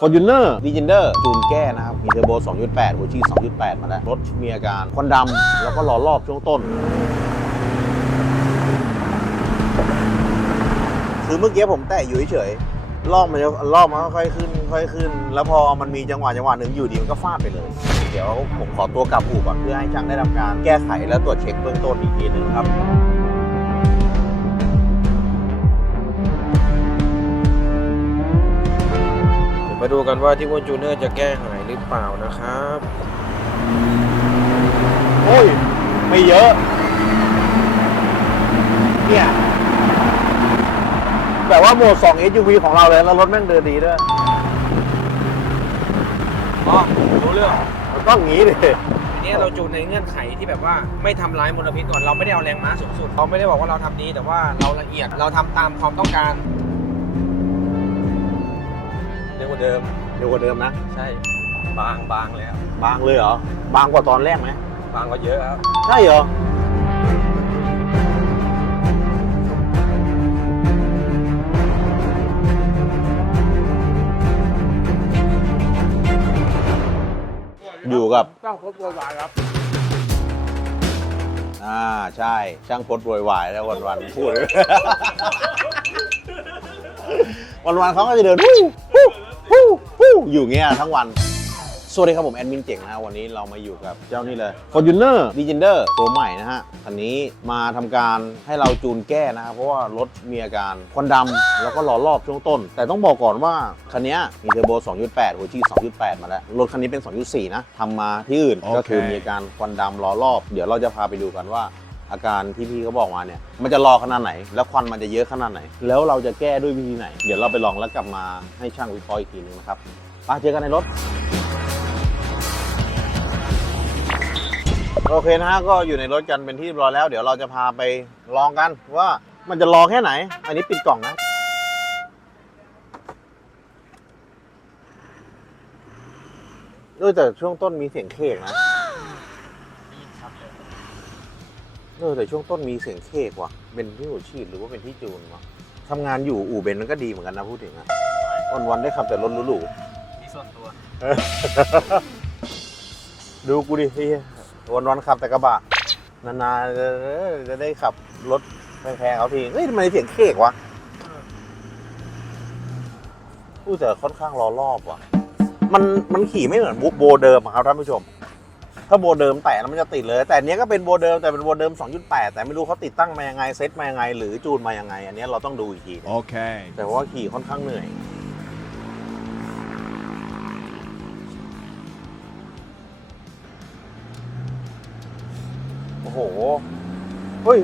f o r t u n e r v i g e n d e r จูนแก้นะครับ มีเทอร์โบ 2.8 หัวฉีด2.8 มาแล้ว รถมีอาการควันดำ แล้วก็ล้อรอบช่วงต้น คือเมื่อกี้ผมแตะอยู่เฉยๆรอบมันจะรอบมันค่อยขึ้น ค่อยขึ้น แล้วพอมันมีจังหวะจังหวะหนึ่งอยู่ดีมันก็ฟาดไปเลย เดี๋ยวผมขอตัวกลับอู่ก่อนเพื่อให้ช่างได้ทำการแก้ไขและตรวจเช็คเบื้องต้นอีกทีหนึ่งครับ มาดูกันว่าที่อ้วนจูเนอร์จะแก้หายหรือเปล่านะครับ โอ้ย ไม่เยอะ เนี่ยแบบว่าโหมด2 SUV ของเราเลยแล้วรถแม่งเดินดีด้วย อ๋อรู้เรื่องมันต้องงี้ดิทีนี้เราจูนในเงื่อนไขที่แบบว่าไม่ทำร้ายมลพิษก่อนเราไม่ได้เอาแรงม้าสูงสุดเราไม่ได้บอกว่าเราทำดีแต่ว่าเราละเอียดเราทำตามความต้องการ วกว่าเดิมเร็วกว่าเดิมนะ ใช่ บางบางแล้วบางเลยเหรอ บางกว่าตอนแรกไหมบางก็เยอะครับใช่เหรอ อยู่กับต้องครบตัวบางครับ อ่าใช่ ช่างพดโวยวายแล้ววันวันๆพูด วันวันๆเขาก็จะเดินฮู้ฮู้ฮู้ฮู้ อยู่เงี้ยทั้งวัน สวัสดีครับผมแอดมินเจ๋งนะฮะวันนี้เรามาอยู่กับเจ้านี่เลย Fortuner v i g e n d e r ตัวใหม่นะฮะคันนี้มาทำการให้เราจูนแก้นะครับเพราะว่ารถมีอาการควันดำแล้วก็ล้อรอบช่วงต้น แต่ต้องบอกก่อนว่า คันนี้มีเทอร์โบ 2.8 หัวฉีด2.8 มาแล้ว รถคันนี้เป็น 2.4 นะทำมาที่อื่น ก็คือมีอาการควันดำล้อรอบ เดี๋ยวเราจะพาไปดูกันว่า อาการที่พี่เขาบอกมาเนี่ย มันจะรอขนาดไหน แล้วควันมันจะเยอะขนาดไหน แล้วเราจะแก้ด้วยวิธีไหน เดี๋ยวเราไปลองแล้วกลับมาให้ช่างวิเคราะห์อีกทีนึงนะครับไปเจอกันในรถ โอเคนะฮะก็อยู่ในรถกันเป็นที่เรียบร้อยแล้ว เดี๋ยวเราจะพาไปลองกันว่ามันจะรอแค่ไหน อันนี้ปิดกล่องนะด้วยแต่ช่วงต้นมีเสียงเคกนะ เออแต่ช่วงต้นมีเสียงเคกว่ะ เป็นที่หัวฉีดหรือว่าเป็นที่จูนวะทำงานอยู่อู่เบนซ์มันก็ดีเหมือนกันนะพูดถึงอะวันวันๆได้ขับแต่รถหรูๆมีส่วนตัวดูกูดิพี่วันวันๆขับแต่กระบะ นานๆจะจะได้ขับรถแพงๆเขาทีเฮ้ยทำไมเสียงเคกวะอู้แต่ค่อนข้างรอรอบว่ะ มันมันขี่ไม่เหมือนโบเดิมอะครับท่านผู้ชม ถ้าโบเดิมแตะแล้วมันจะติดเลย แต่อันเนี้ยก็เป็นโบเดิมแต่เป็นโบเดิม 2.8 แต่ไม่รู้เขาติดตั้งมายังไงเซ็ตมายังไง หรือจูนมายังไง อันเนี้ยเราต้องดูอีกที Okay. แต่ว่าขี่ค่อนข้างเหนื่อย โอ้โห เฮ้ย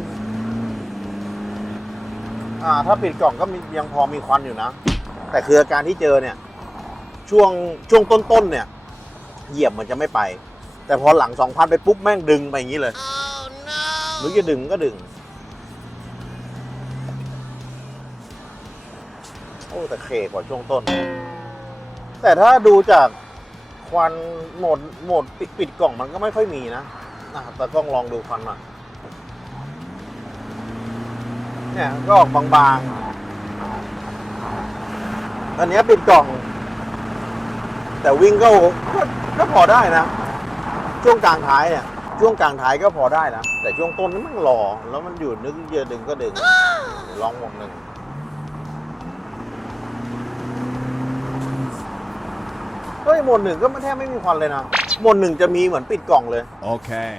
อ่า ถ้าปิดกล่องก็มียังพอมีควันอยู่นะ แต่คืออาการที่เจอเนี่ย ช่วงช่วงต้นๆเนี่ย เหยียบมันจะไม่ไป แต่พอหลังสองพันไปปุ๊บแม่งดึงไปอย่างนี้เลยหรือจะดึงก็ดึง โอ้ แต่เคกว่าช่วงต้น แต่ถ้าดูจากควันโหมดโหมดปิดปิดกล่องมันก็ไม่ค่อยมีนะนะครับแต่กล้องลองดูควันมาเนี่ยก็ออกบางๆ อันเนี้ยปิดกล่อง แต่วิ่งก็ก็ก็พอได้นะ ช่วงกลางท้ายเนี่ยช่วงกลางท้ายก็พอได้นะแต่ช่วงต้นนี่มันรอแล้วมันอยู่นึกเยอะดึงก็ดึงเดี๋ยวลองวงหนึ่งเฮ้ยโหมดหนึ่งก็ไม่แทบไม่มีควันเลยนะโหมดหนึ่งจะมีเหมือนปิดกล่องเลย Okay.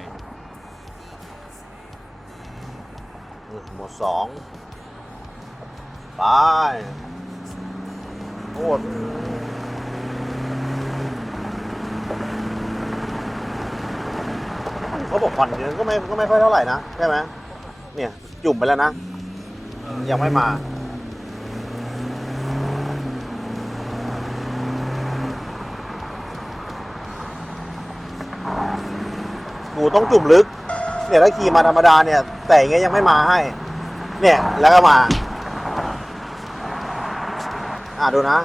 นี่โหมดสองไปโอ้ เขาบอกควันเยอะก็ไม่ก็ไม่ค่อยเท่าไหร่นะใช่ไหมเนี่ย จุ่มไปแล้วนะ ยังไม่มากูต้องจุ่มลึก เนี่ยถ้าขี่มาธรรมดาเนี่ย แต่อย่างเงี้ยยังไม่มาให้ เนี่ยแล้วก็มา อ่าดูนะ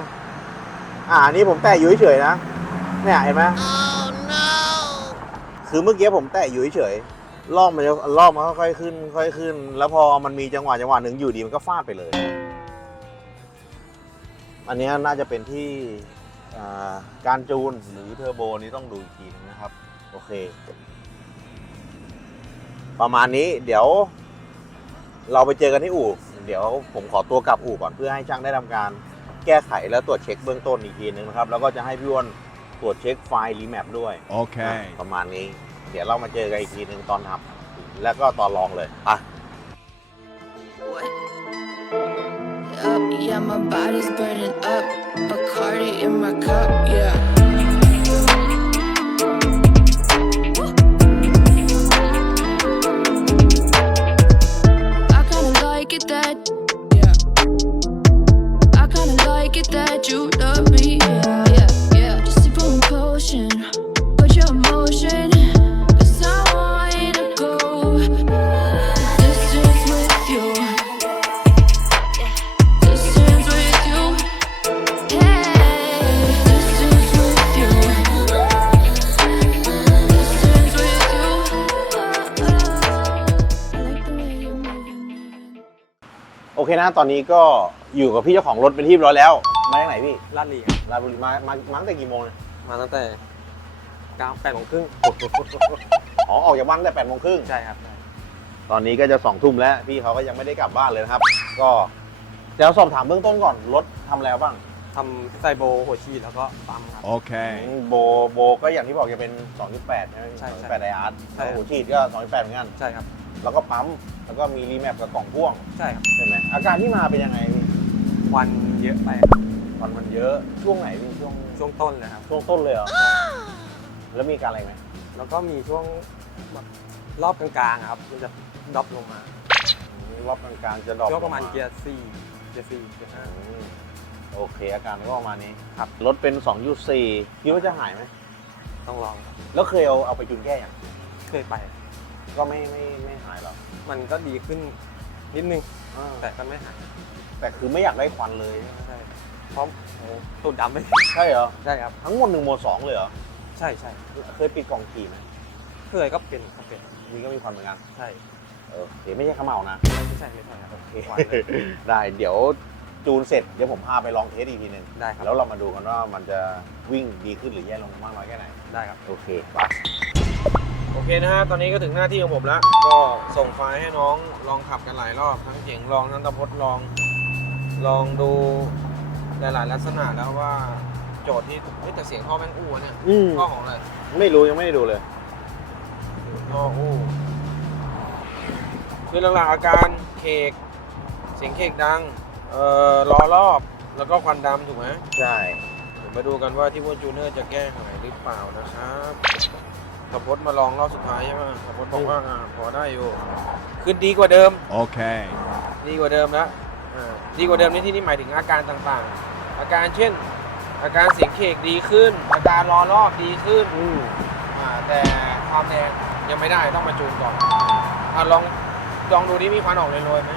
อ่านนี้ผมแตะอยู่เฉยๆนะ เนี่ยเห็นไหม คือเมื่อกี้ผมแตะอยู่เฉยๆรอบมันจะรอบมันค่อยๆขึ้น ค่อยๆขึ้น แล้วพอมันมีจังหวะจังหวะหนึ่งอยู่ดีมันก็ฟาดไปเลย อันเนี้ยน่าจะเป็นที่การจูนหรือเทอร์โบนี้ต้องดูอีกทีนึงนะครับ โอเค ประมาณนี้เดี๋ยว เราไปเจอกันที่อู่ เดี๋ยวผมขอตัวกลับอู่ก่อนเพื่อให้ช่างได้ทำการแก้ไขและตรวจเช็คเบื้องต้นอีกทีนึงนะครับ แล้วก็จะให้พี่อ้วน ตรวจเช็คไฟล์รีแมปด้วย Okay. ประมาณนี้ เดี๋ยวเรามาเจอกันอีกทีหนึ่งตอนทำแล้วก็ตอนลองเลยอะ Up, yeah, my body's burning up. Bacardi in my cup, yeah. I kinda โอเคนะตอนนี้ก็อยู่กับพี่เจ้าของรถเป็นที่เรียบร้อยแล้ว มาจากไหนพี่ลาดลีครับราชบุรีมามามาตั้งแต่กี่โมงเนี่ยมาตั้งแต่เก้าแปดโมงครึ่งอ๋อออกจากบ้านตั้งแต่แปดโมงครึ่งใช่ครับใช่ตอนนี้ก็จะสองทุ่มแล้วพี่เขาก็ยังไม่ได้กลับบ้านเลยนะครับ ก็เดี๋ยวสอบถามเบื้องต้นก่อนรถทำแล้วบ้างทำไซโบหัวฉีดแล้วก็ปั๊มครับ Okay. โบโบก็อย่างที่บอกจะเป็น 2.8 ใช่ไหมใช่ใช่2.8ไดอาร์ตใช่ครับหัวฉีดก็ 2.8 เหมือนกัน ใช่ครับ แล้วก็ปั๊ม แล้วก็มีรีแมปกับกล่องพ่วงใช่ครับ ใช่ไหมอาการที่มาเป็นยังไงพี่ควันเยอะไปครับมันมันเยอะช่วงไหนพี่ช่วงช่วงต้นเลยครับ ช่วงต้นเลยเหรอแล้วมีอาการอะไรไหมแล้วก็มีช่วงแบบรอบกลางๆอะครับมันจะดรอปลงมา รอบกลางๆจะดรอปช่วงประมาณลงเกียร์สี่เกียร์สี่เกียร์ห้า อืมโอเค อาการก็ประมาณนี้ครับ รถเป็น2 u 4คิดว่าจะหายไหมต้องลองครับแล้วเคยเอาเอาไปจุนแก้ยังเคยไป ก็ไม่ไม่ไม่หายหรอกมันก็ดีขึ้นนิดนึง แต่แต่ก็ไม่หายแต่คือไม่อยากได้ควันเลยใช่เพราะตูดดำไม่ ใช่เหรอ ใช่ครับ ทั้งหมดหนึ่งหมดสองเลยเหรอ ใช่ใช่เคยปิดกล่องขี่ไหมเคยก็เป็นก็เป็นนี่ก็มีควันเหมือนกันใช่เออเดี๋ยวไม่ใช่ขมเหลานะ ไม่ใช่ไม่ใช่ครับโอเคหวานเลย ได้เดี๋ยวจูนเสร็จเดี๋ยวผมพาไปลองเทสอีกทีหนึ่งได้ครับแล้วเรามาดูกันว่ามันจะวิ่งดีขึ้นหรือแย่ลงมากน้อยแค่ไหน ได้ครับ โอเคไป โอเคนะฮะ ตอนนี้ก็ถึงหน้าที่ของผมแล้ว ก็ส่งไฟล์ให้น้องลองขับกันหลายรอบ ทั้งเจ๋งลองทั้งตะพดลอง ลองดูหลายๆลักษณะแล้วว่าโจทย์ที่เฮ้ยแต่เสียงท่อแม่งอู้อะเนี่ยอืมท่อของอะไรไม่รู้ยังไม่ได้ดูเลย ท่ออู้คือหลักๆอาการเคกเสียงเคกดัง เอ่อล้อรอบแล้วก็ควันดำถูกไหมใช่ เดี๋ยวมาดูกันว่าที่วอนจูเนอร์จะแก้หายหรือเปล่านะครับ ตะพดมาลองรอบสุดท้ายใช่ไหมตะพดบอกว่าอ่าพอได้อยู่ ขึ้นดีกว่าเดิม Okay. ดีกว่าเดิมแล้วอ่าดีกว่าเดิมในที่นี้หมายถึงอาการต่างๆ อาการเช่น อาการเสียงเคกดีขึ้น อาการรอรอบดีขึ้นอืมอ่าแต่ความแรงยังไม่ได้ต้องมาจูนก่อนอ่าลองลองดูนี่มีควันออกเลยๆไหม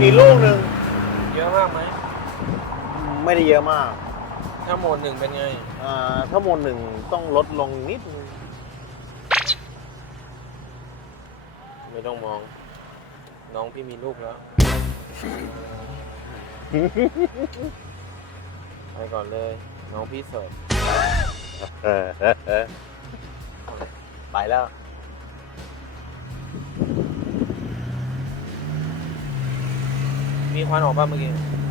มีลูกหนึ่งเยอะมากไหมไม่ได้เยอะมาก ถ้าโหมดหนึ่งเป็นไง อ่าถ้าโมนหนึ่งต้องลดลงนิดนึงไม่ต้องมอง น้องพี่มีลูกแล้ว ไปก่อนเลย น้องพี่โสดเออเออเออไปแล้ว มีควันออกบ้างเมื่อกี้เ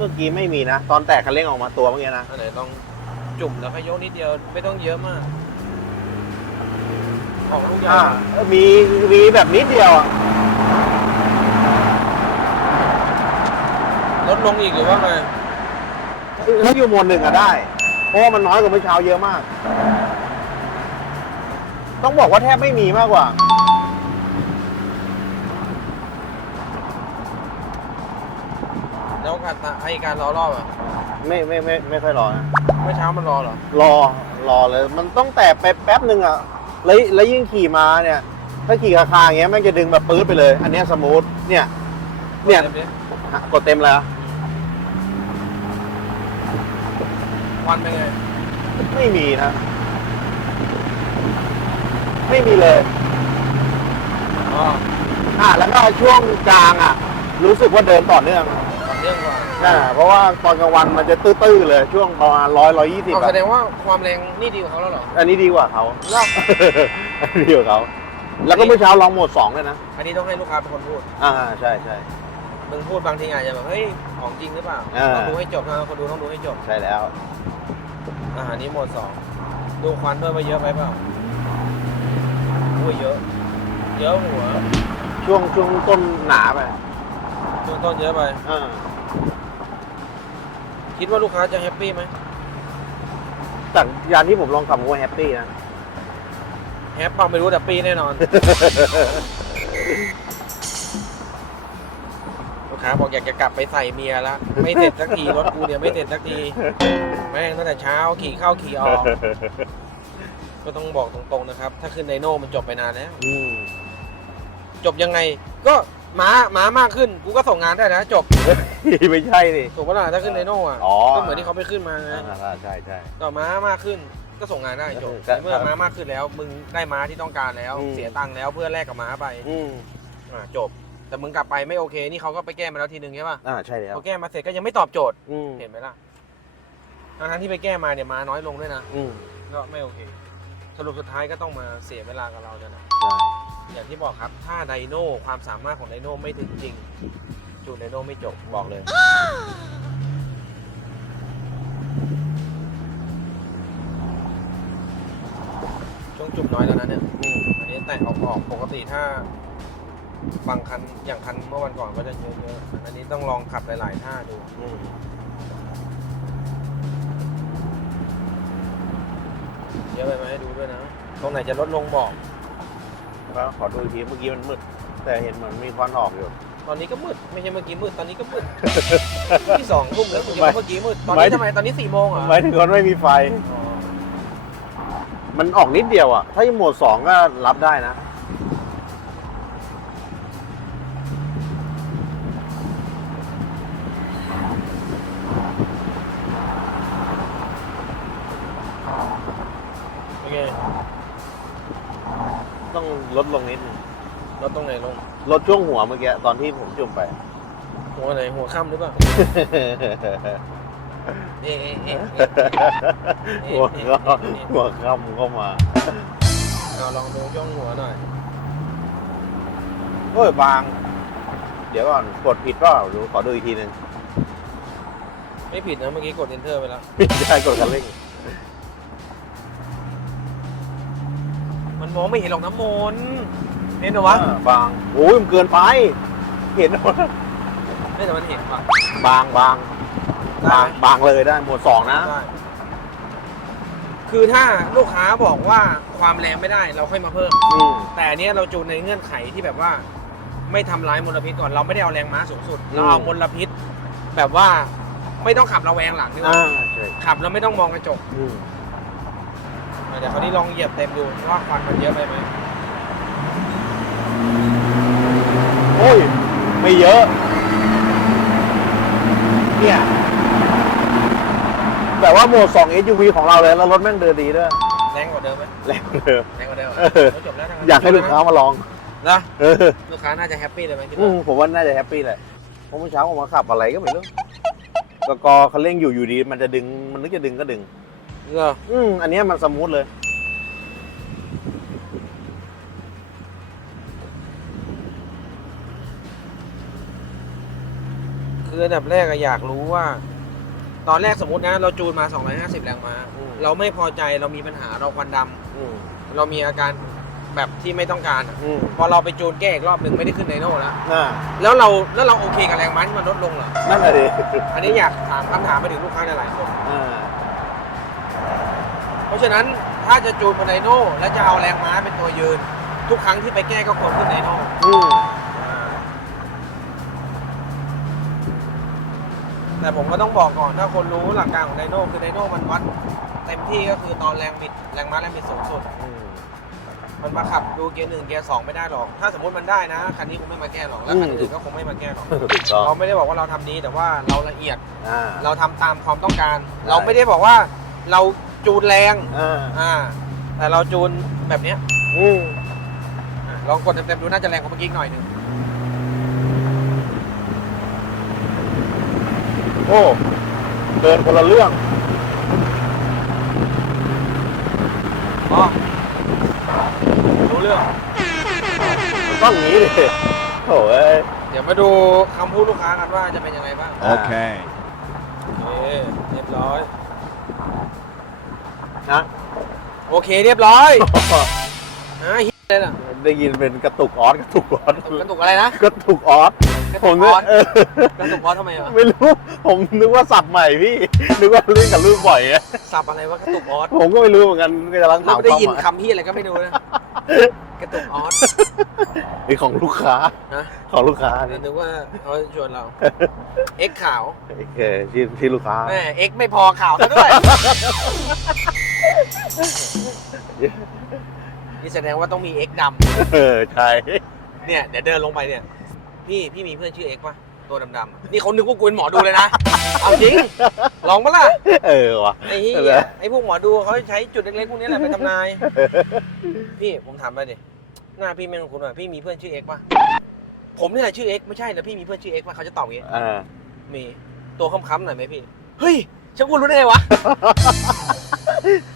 มื่อกี้ไม่มีนะ ตอนแตกคันเร่งออกมาตัวเมื่อกี้นะ อันไหนต้องจุ่มแล้วก็ยกนิดเดียวไม่ต้องเยอะมาก ออกลูกยาอ่าวเออมีมีแบบนิดเดียวอะลดลงอีกหรือว่าไงถ้าอยู่โมนหนึ่งอะได้ เพราะว่ามันน้อยกว่าเมื่อเช้าเยอะมาก ต้องบอกว่าแทบไม่มีมากกว่า อการรอรอบอะไม่ไม่ไม่ไม่ค่อยรอนะเมื่อเช้ามันรอเหรอรอรอเลย มันต้องแตะไปแป๊บหนึ่งอะแล้วแล้วยิ่งขี่มาเนี่ย ถ้าขี่คาคาๆอย่างเงี้ยแม่งจะดึงแบบปื๊ดไปเลย อันเนี้ยสมูทเนี่ย เนี่ยดี๋วดิฮะกดเต็มแล้วควันเป็นไงไม่มีนะไม่มีเลย อ๋อ อะแล้วก็ช่วงกลางอะ รู้สึกว่าเดินต่อเนื่องต่อ เนื่องกว่าใอ่าเพราะว่าตอนกลางวันมันจะตื้อๆเลยช่วงประมาณร้อยร้อยยี่สิบเอาแสดงว่าความแรงนี่ดีกว่าเขาแล้วเหรออันนี้ดีกว่าเขาเล่าอันนี้ดีกว่าเขาแล้วก็เมื่อเช้าลองโหมดสองเลยนะอันนี้ต้องให้ลูกค้าเป็นคนพูดอ่าใช่ใช่มึงพูดบางทีอาจจะแบบเฮ้ยของจริงหรือเปล่าอ่าต้องดูให้จบนะคนดูต้องดูให้จบใช่แล้วอาหารนี้หมดสองดูควันด้วยว่าเยอะไปเปล่าอุ้ยเยอะ เยอะหัว ช่วงช่วงต้นหนาไปต้นต้นเยอะไปอ่า คิดว่าลูกค้าจะแฮปปี้ไหมจากยานที่ผมลองขับผมว่าแฮปปี้นะ แฮปปังไม่รู้แต่ปีแน่นอน ลูกค้าบอกอยากจะกลับไปใส่เมียละไม่เสร็จสักทีรถกูเนี่ยไม่เสร็จสักทีแม่งตั้งแต่เช้าขี่เข้าขี่ออก ก็ต้องบอกตรงๆนะครับ ถ้าขึ้นไดโน่มันจบไปนานแล้ว อืม จบยังไงก็ ม้าม้ามากขึ้นกูก็ส่งงานได้นะจบไม่ใช่ดิ ถูกปะล่ะถ้าขึ้นไดโน่อะอ๋อ ก็เหมือนที่เขาไปขึ้นมาไงอ่าใช่ใช่ ต่อม้ามากขึ้นก็ส่งงานได้จบครับเมื่อม้ามากขึ้นแล้ว มึงได้ม้าที่ต้องการแล้ว อืม เสียตังค์แล้วเพื่อแลกกับม้าไปอืมอ่าจบ แต่มึงกลับไปไม่โอเคนี่เขาก็ไปแก้มาแล้วทีนึงใช่ป่ะอ่าใช่แล้วพอแก้มาเสร็จก็ยังไม่ตอบโจทย์อืมเห็นไหมล่ะทั้งๆที่ไปแก้มาเนี่ยม้าน้อยลงด้วยนะ อืมก็ไม่โอเค สรุปสุดท้ายก็ต้องมาเสียเวลากับเราจะนะ ใช่ อย่างที่บอกครับถ้าไดโน่ความสามารถของไดโน่ไม่ถึงจริง จูนไดโน่ไม่จบบอกเลย ช่วงจุ่มน้อยแล้วนะเนี่ยอืมอันนี้แต่ออกออกปกติถ้าบางคันอย่างคันเมื่อวันก่อนก็จะเยอะๆอันนี้ต้องลองขับหลายๆท่าดูอืมเยอะไปไหมให้ดูด้วยนะ ตรงไหนจะลดลงบอก แล้วขอดูอีกทีเมื่อกี้มันมืด แต่เห็นเหมือนมีควันออกอยู่ ตอนนี้ก็มืดไม่ใช่เมื่อกี้มืดตอนนี้ก็มืดที่สองทุ่มแล้วคุณจะไม่ว่าเมื่อกี้มืดตอนไม่นี้ทำไมตอนนี้สี่โมงเหรอหมายถึงคนไม่มีไฟอ๋อมันออกนิดเดียวอะ ถ้ายังโหมดสองก็รับได้นะ ลดลงนิดนึงลดตรงไหนลงลดช่วงหัวเมื่อกี้ตอนที่ผมจุ่มไป หัวไหนหัวค่ำหรือเปล่าเอ๊ะเอ๊ะเอ๊ะเอ๊ะหัวก็หัวคำเข้ามาเอาลองดูช่วงหัวหน่อยโอ้ยบาง เดี๋ยวก่อนกดผิดเปล่าดูขอดูอีกทีหนึงไม่ผิดนะเมื่อกี้กด enter ไปแล้ว ไม่ใช่กดคันเร่ง มันมองไม่เห็นหรอกน้ำมนต์เห็นเหรอวะอ่าบางโอ้ยมันเกินไป เห็นไหมไม่แต่มันเห็นว่ะ บางบางได้บางไหม บางเลยได้หมวดสองนะ ได้คือถ้าลูกค้าบอกว่าความแรงไม่ได้เราค่อยมาเพิ่ม อืมแต่อันเนี้ยเราจูนในเงื่อนไขที่แบบว่า ไม่ทำร้ายมลพิษก่อนเราไม่ได้เอาแรงม้าสูงสุดอืมเราเอามลพิษ แบบว่าไม่ต้องขับระแวงหลังนี่อ่าว่าใช่ขับแล้วไม่ต้องมองกระจก อืมอะ เดี๋ยวคราวนี้ลองเหยียบเต็มดูว่าควันมันเยอะไปไหมโอ้ย ไม่เยอะ เนี่ย แต่ว่าโหมด2 SUV ของเราเลยแล้วรถแม่งเดินดีด้วย แรงกว่าเดิมไหมแรงกว่าเดิม แรงกว่าเดิมเออ จบแล้วทั้งนั้นอยากให้ลูกค้ามาลอง นะเออลูกค้าน่าจะแฮปปี้เลยไหมคิดอืว่ามผมว่าน่าจะแฮปปี้แหละเพราะเมื่อเช้าผมมาขับอะไรก็ไม่รู้กกอคันเร่งอยู่อยู่ดี มันจะดึง มันนึกจะดึงก็ดึง เหรออืมอันเนี้ยมันสมูทเลย คืออันดับแรกอะอยากรู้ว่า ตอนแรกสมมตินะ เราจูนมา 250 แรงม้าอืม เราไม่พอใจเรามีปัญหาเราควันดำอืมเรามีอาการแบบที่ไม่ต้องการอะอืมพอเราไปจูนแก้อีกรอบหนึ่งไม่ได้ขึ้นไดโน่แล้วน่าแล้วเราแล้วเราโอเคกับแรงม้าที่มันลดลงเหรอ นั่นแหละดิอันนี้อยากถามคำถามไปถึงลูกค้าหลายๆคน อ่า เพราะฉะนั้นถ้าจะจูนบนไดโน่และจะเอาแรงม้าเป็นตัวยืน ทุกครั้งที่ไปแก้ก็ควรขึ้นไดโน่อืมแต่ผมก็ต้องบอกก่อนถ้าคนรู้หลักการของไดโน่คือไดโน่มันวัดเต็มที่ก็คือตอนแรงบิดแรงม้าแรงบิดสูงสุดอืมมันมาขับดูเกียร์หนึ่งเกียร์สองไม่ได้หรอก ถ้าสมมติมันได้นะ คันนี้คงไม่มาแก้หรอก แล้วคันอื่นก็คงไม่มาแก้หรอก ถูกต้องเราไม่ได้บอกว่าเราทำดีแต่ว่าเราละเอียด อ่า เราทำตามความต้องการใช่เราไม่ได้บอกว่าเรา จูนแรงอ่าอ่าแต่เราจูนแบบเนี้ยอืมอะลองกดเต็มๆดูน่าจะแรงกว่าเมื่อกี้หน่อยหนึ่งโอ้เดินคนละเรื่อง อ๋อรู้เรื่อง ต้องอย่างนี้ดิโถ่เอ้ย เดี๋ยวมาดูคำพูดลูกค้ากันว่าจะเป็นยังไงบ้าง Okay. โอเคเรียบร้อย นะโอเคเรียบร้อย อ่าเฮียเลยน่ะ ได้ยินเป็นกระตุกออสกระตุกออสกระตุกอะไรนะกระตุกออสกระผตุมกนึอกอสเออกระตุกออสทำไมวะไม่รู้ผมนึกว่าสับใหม่พี่นึกว่าเล่นกับลูกบ่อยอะสับอะไรวะกระตุกออสผมก็ไม่รู้เหมือนกันกำลังเราถามไม่ได้ยินความหมายคำที่อะไรก็ไม่รู้นะกระตุกออสนี่ของลูกค้านะของลูกค้านึกว่าเขาชวนเราเอ็กขาวโอเคที่ที่ลูกค้าแม่เอ็กไม่พอขาวซะด้วย นี่แสดงว่าต้องมีเอ็กดเออใช่ำเนี่ยเดี๋ยวเดินลงไปเนี่ย พี่พี่มีเพื่อนชื่อเอ็กป่ะตัวดำๆอะนี่เขานึกว่ากูเป็นหมอดูเลยนะ เอาจริง ลองปะล่ะเออว่ะไอ้เหี้เหรยอ ไอ้พวกหมอดูเขาใช้จุดเล็กๆพวกนี้แหละไปทำนาย พี่ผมถามไปดิหน้าพี่แม่งคุณว่าพี่มีเพื่อนชื่อเอ็กป่ะผมนี่แหละชื่อเอ็กไม่ใช่แต่พี่มีเพื่อนชื่อเอ็กป่ะเขาจะตอบอย่างงี้เออมีตัวค้ำๆหน่อยไหมพี่ เฮ้ยฉันกูรู้ได้ไงวะ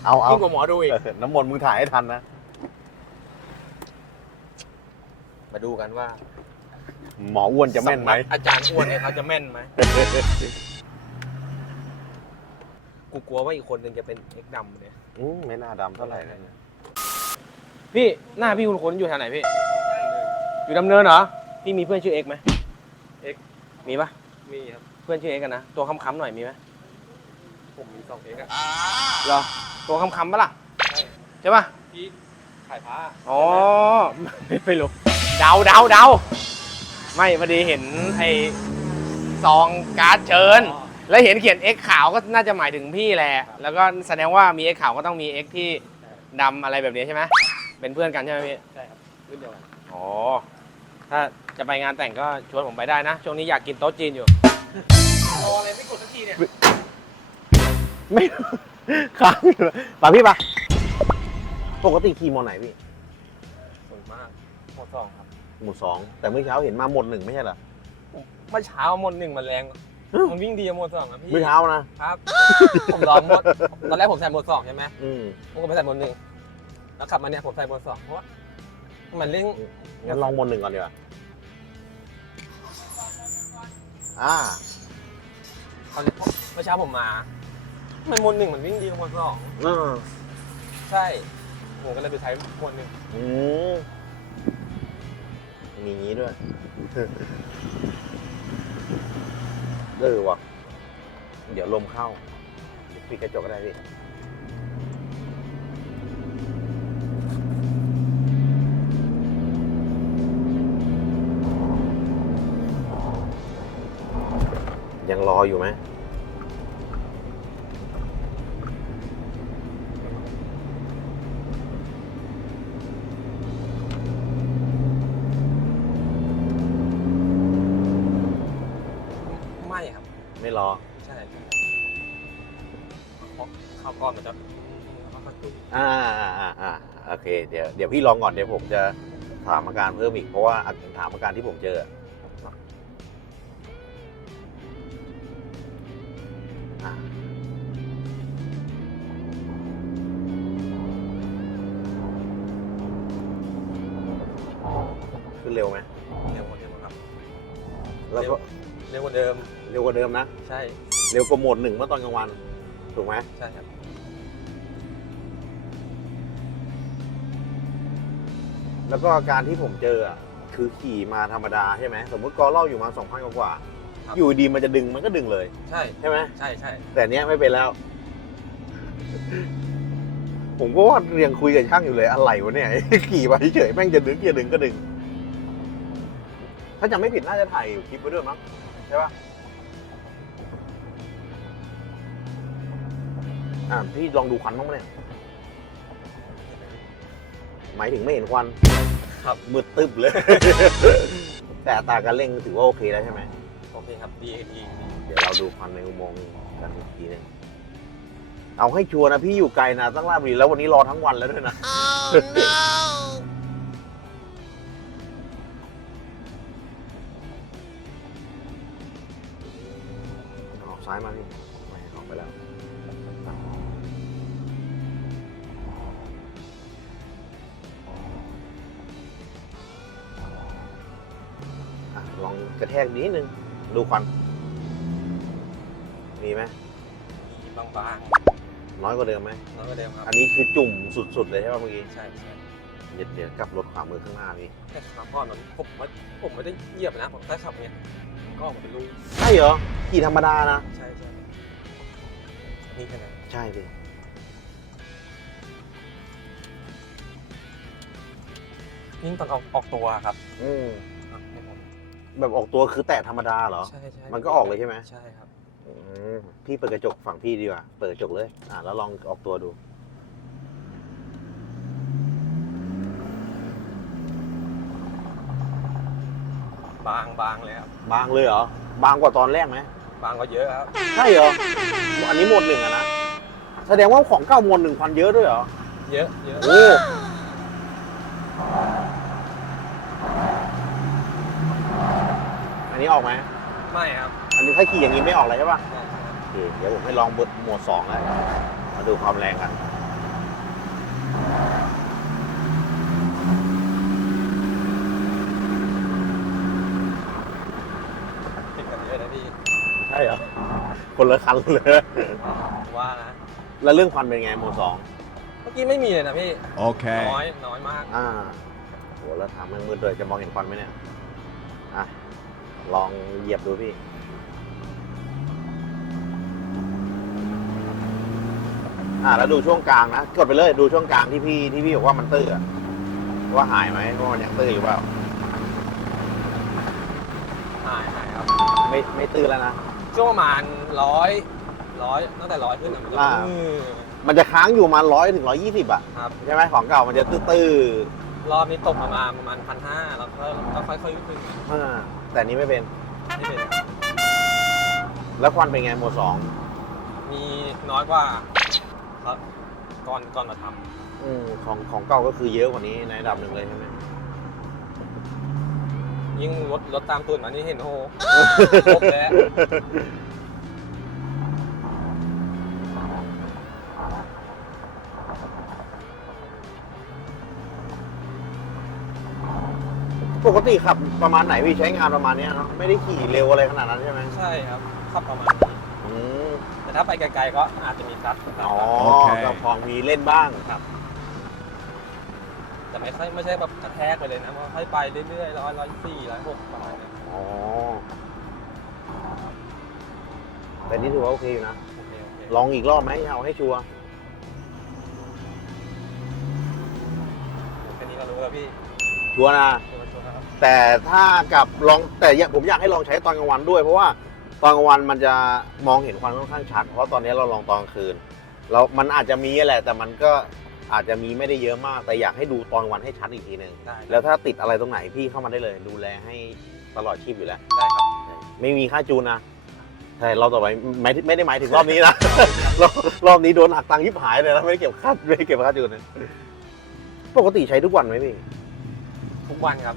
เอาเอายิ่งกว่าหมอดูอีก เออน้ำมนต์มึงถ่ายให้ทันนะ มาดูกันว่าหมออ้วนจะแม่นไหม สำกอาจารย์อ้วนเนี่ยเขาจะแม่นไหมกูกลัวว่าอีกคนหนึ่งจะเป็นเอ็กดำเนี่ยอืมไม่น่าดำเท่าไหร่เลยเนี่ยพี่หน้าพี่คุณคนอยู่แถวไหนพี่ อยู่ดำเนินเหรอ พี่มีเพื่อนชื่อเอ็กไหมเอ็กมีปะมีครับ เพื่อนชื่อเอ็กกันนะ ตัวค้ำๆหน่อยมีไหมผมมีสองเอ็กอะเหรอ ตัวค้ำๆปะล่ะ ใช่ปะพี่ถ่ายผ้าอ๋อ ไม่ไม่รู้ เดาเดาเดาไม่พอดีเห็นไอ้ซองการ์ดเชิญ แล้วเห็นเขียน X ขาวก็น่าจะหมายถึงพี่แหละ แล้วก็แสดงว่ามี X ขาวก็ต้องมี X ที่ดำอะไรแบบนี้ใช่ไหมเป็นเพื่อนกันใช่ไหมพี่ใช่ครับรุ่นเดียวกันอ๋อถ้าจะไปงานแต่งก็ชวนผมไปได้นะ ช่วงนี้อยากกินโต๊ะจีนอยู่รออะไรไม่กดสักทีเนี่ยไม่ค้างอยู่ป่ะพี่ปะปกติขี่มอไหนพี่ หมดสองแต่เมื่อเช้าเห็นมาหมดหนึ่งไม่ใช่เหรอ เมื่อเช้าหมดหนึ่งมันแรงมันวิ่งดีอะหมดสองอะพี่เมื่อเช้านะ ครับ ผมลองหมดตอนแรกผมใส่หมดสองใช่ไหมอืมผมก็ไปใส่หมดหนึ่งแล้วขับมาเนี่ยผมใส่หมดสองเพราะว่ามันเร่งงั้นลองหมดหนึ่งก่อนดีกว่าอ่า ตอนนี้เมื่อเช้าผมมามันหมดหนึ่งมันวิ่งดีกว่าหมดสองอืมใช่ผมก็เลยไปใช้หมดหนึ่งอืม มีอย่างนี้ด้วย เออว่ะ เดี๋ยวลมเข้าเดี๋ยวปิดกระจกก็ได้พี่ยังรออยู่ไหมไม่ อ่าอ่าอ่าอ่าโอเคเดี๋ยวเดี๋ยวพี่ลองก่อนเดี๋ยวผมจะถามอาการเพิ่มอีกเพราะว่าถามอาการที่ผมเจออะอ่าขึ้นเร็วไหมเร็วกว่าเดิมครับแล้วก็เร็วกว่าเดิมเร็วกว่าเดิมนะ ใช่ เร็วกว่าโหมดหนึ่งเมื่อตอนกลางวัน ถูกไหมใช่ครับ แล้วก็อาการที่ผมเจออะคือขี่มาธรรมดาใช่ไหมสมมติกอเล่าอยู่มาสองพันกว่าๆอยู่ดีมันจะดึงมันก็ดึงเลยใช่ ใช่ไหมใช่ใช่แต่เนี้ยไม่เป็นแล้ว ผมก็ว่าเรียงคุยกับช่างอยู่เลยอะไรวะเนี่ย ขี่ไปเฉยๆแม่งจะดึงจะดึงก็ดึง ถ้าจำไม่ผิดน่าจะถ่ายคลิปไว้ด้วยมั้งใช่ปะอ่าพี่ลองดูควันบ้างไหมเนี่ย หมายถึงไม่เห็นควันครับมืดตึ๊บเลย แต่อัตราการเร่งถือว่าโอเคแล้วใช่ไหมโอเคครับดีดีเดี๋ยวเราดูควันในอุโมงค์กันอีกทีหนึงเอาให้ชัวร์นะพี่อยู่ไกลนะตั้งลาดบุรีแล้ววันนี้รอทั้งวันแล้วด้วยนะอ๋อซ้ายมาพี่ ลองกระแทกนิดนึง ดูควัน มีไหมมีบางน้อยกว่าเดิมไหม ๆน้อยกว่าเดิมครับอันนี้คือจุ่มสุดๆเลยใช่ป่ะเมื่อกี้ ใช่ใช่เดี๋ยวเดี๋ยวกลับรถขวามือข้างหน้าพี่แต่ครั้งก่อนมันผมไม่ผมไม่ได้เหยียบนะผมแค่ขับเนี่ยก็ออกมาเป็นลูกใช่เหรอขี่ธรรมดานะ ใช่ใช่นี่แค่นั้นใช่พี่ยิ่งตอนออกออกตัวครับ อืมอะไม่ผม แบบออกตัวคือแตะธรรมดาเหรอ ใช่ใช่มันก็ออกเลยใช่ไหม ใช่ครับ อืมพี่เปิดกระจกฝั่งพี่ดีกว่า เปิดกระจกเลย อ่าแล้วลองออกตัวดู บางบางเลยครับ บางเลยเหรอ บางกว่าตอนแรกไหมบางก็เยอะครับ ใช่เหรอ อันนี้โหมดหนึ่งอะนะ แสดงว่าของเก้าโหมดหนึ่งควันเยอะด้วยเหรอ เยอะเยอะ โอ้ นนี้ออกไหมไม่ครับ อันนี้ถ้าขี่อย่างนี้ไม่ออกเลยใช่ปะใช่ใช่โอเคเดี๋ยวผมให้ลองเบดโหมดสองเลยมาดูความแรงกันติดกันเยอะนะพี่ใช่เหรอ คนละคันเลยผมว่านะ แล้วเรื่องควันเป็นไงโหมดสองเมื่อกี้ไม่มีเลยนะพี่ Okay. น้อยน้อยมาก อ่าโหแล้วทางมันมืดด้วยจะมองเห็นควันไหมเนี่ย อะ ลองเหยียบดูพี่อ่าแล้วดูช่วงกลางนะกดไปเลยดูช่วงกลางที่พี่ที่พี่บอกว่ามันตื้ออะว่าหายไหมว่ามันยังตื้ออยู่เปล่าหายหายครับ ไม่ไม่ตื้อแล้วนะ ช่วงประมาณร้อยร้อยตั้งแต่ร้อยขึ้นนะมันจะอ่าอื้อมันจะค้างอยู่มาร้อยถึงร้อยยี่สิบอะครับ ใช่ไหมของเก่ามันจะตื้อรอบนี้ตกประมาณประมาณพันห้าแล้วก็ก็ค่อยๆขึ้น ๆอ่า แต่นี้ไม่เป็น ไม่เป็นแล้วควันเป็นไงโหมดสองมีน้อยกว่าครับก่อนก่อนมาทอืมของของเก่าก็คือเยอะกว่านี้ในระดับหนึ่งเลยใช่ไหมำยิ่งรถรถตามตูดมานี่เห็นโอ้โหครบแล้ว ปกติขับประมาณไหนพี่ใช้งานประมาณเนี้ยเนาะไม่ได้ขี่เร็วอะไรขนาดนั้นใช่ไหมใช่ครับขับประมาณนี้อืมแต่ถ้าไปไกลๆก็อาจจะมีคลัตช์ครับ อ๋อโอเค ก็พอมีเล่นบ้าง แต่ไม่ใช่ไม่ใช่แบบกระแทกไปเลยนะว่าให้ไปเรื่อยๆร้อยร้อยสี่ร้อยหกประมาณนี้อ๋อ แต่นี่ถือว่าโอเคอยู่นะ โอเคโอเคลองอีกรอบไหมเอาให้ชัวร์แค่นี้ก็รู้แล้วพี่ชัวร์นะชัวร์ชัวร์ครับ แต่ถ้ากับลองแต่อยากผมอยากให้ลองใช้ตอนกลางวันด้วย เพราะว่าตอนกลางวันมันจะมองเห็นควันค่อนข้างชัด เพราะตอนนี้เราลองตอนกลางคืนเรามันอาจจะมีแหละ แต่มันก็อาจจะมีไม่ได้เยอะมาก แต่อยากให้ดูตอนกลางวันให้ชัดอีกทีหนึ่งได้แล้วถ้าติดอะไรตรงไหนพี่เข้ามาได้เลย ดูแลให้ตลอดชีพอยู่แล้ว ได้ครับ ไม่มีค่าจูนนะใช่เราต่อไปไม่ไม่ได้หมายถึงรอบนี้นะ รอบรอบนี้โดนหักตังค์ยิบหายเลยนะไม่ได้เก็บค่าไม่ได้เก็บค่าจูนเลยปกติใช้ทุกวันไหมพี่ ทุกวันครับ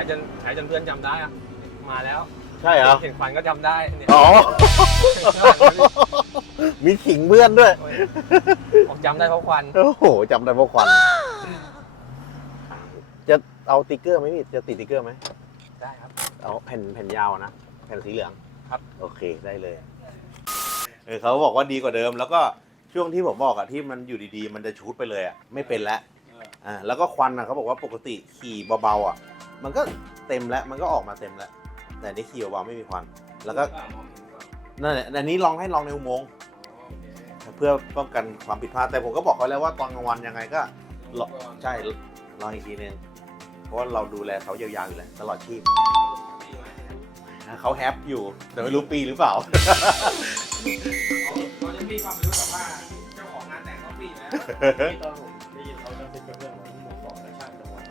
ใช้จนใช้จนเพื่อนจำได้อะมาแล้วใช่เหรอ เห็นควันก็จำได้เนี่ยอ๋อ มีขิงเพื่อนด้วย ผมจำได้เพราะควันโอ้โหจำได้เพราะควัน จะเอาติ๊กเกอร์ไหมพี่ จะติดติ๊กเกอร์ไหม ได้ครับ เอาแผ่นแผ่นยาวนะ แผ่นสีเหลืองครับ โอเคได้เลยเออเขาบอกว่าดีกว่าเดิม แล้วก็ช่วงที่ผมบอกอะที่มันอยู่ดีๆ มันจะชูดไปเลยอะไม่เป็นแล้วอ่าแล้วก็ควันอะเขาบอกว่าปกติขี่เบาๆอะ มันก็เต็มแล้วมันก็ออกมาเต็มแล้ว แต่นี่ขี่เบาๆไม่มีควัน แล้วก็นั่นแหละอันนี้ลองให้ลองในอุโมงค์เพื่อป้องกันความผิดพลาดแต่ผมก็บอกเขาแล้วว่าตอนกลางวันยังไงก็ลองใช่ลองอีกทีนึงเพราะว่าเราดูแลเขายาวๆอยู่แล้วตลอดชีพเขาแฮปอยู่แต่ไม่รู้ปีหรือเปล่าเขาจะพี่ความรู้แต่ว่าเจ้าของงานแต่งเขาปีแล้วตอนผมได้ยินเขาจะเป็นเรื่องของหมวกสองและช่างจังหวัด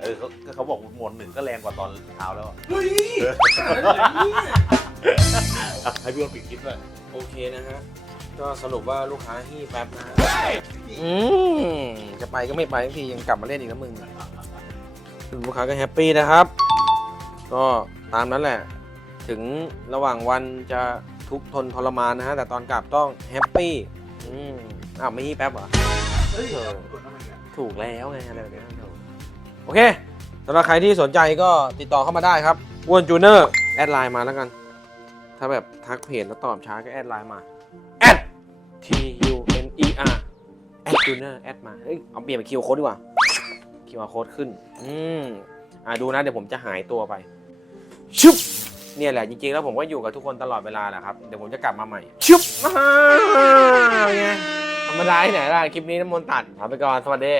เออเขาเขาบอกมวดหนึ่งก็แรงกว่าตอนเช้าแล้วอะเฮ้ยอะให้พี่อ้นปิดคลิปเลยโอเคนะฮะ ก็สรุปว่าลูกค้าฮี้แป๊บนะฮะอืมจะไปก็ไม่ไปทันทียังกลับมาเล่นอีกนะมึงลูกค้าก็แฮปปี้นะครับ ก็ตามนั้นแหละ ถึงระหว่างวันจะทุกข์ทนทรมานนะฮะ แต่ตอนกลับต้องแฮปปี้อืมอ้าวไม่ฮี่แป๊บเหรอ เฮ้ยเออ ถูกแล้วไงอะไรแบบนี้ อเคสำหรับใครที่สนใจก็ติดต่อเข้ามาได้ครับอ้วนจูเนอร์แอดไลน์มาแล้วกัน ถ้าแบบทักเพจแล้วตอบช้าก็แอดไลน์มาแอด T U N E R แอดจูเนอร์แอดมาเฮ้ยเอาเปลี่ยนเป็นคิวโค้ดดีกว่าคิวโค้ดขึ้น อืมอ่าดูนะเดี๋ยวผมจะหายตัวไปชึบเนี่ยแหละจริงๆแล้วผมก็อยู่กับทุกคนตลอดเวลาแหละครับเดี๋ยวผมจะกลับมาใหม่ชึบมาเป็นไงธรรมดาที่ไหนล่ะคลิปนี้น้ำมนต์ตัดลาไปก่อนสวัสดี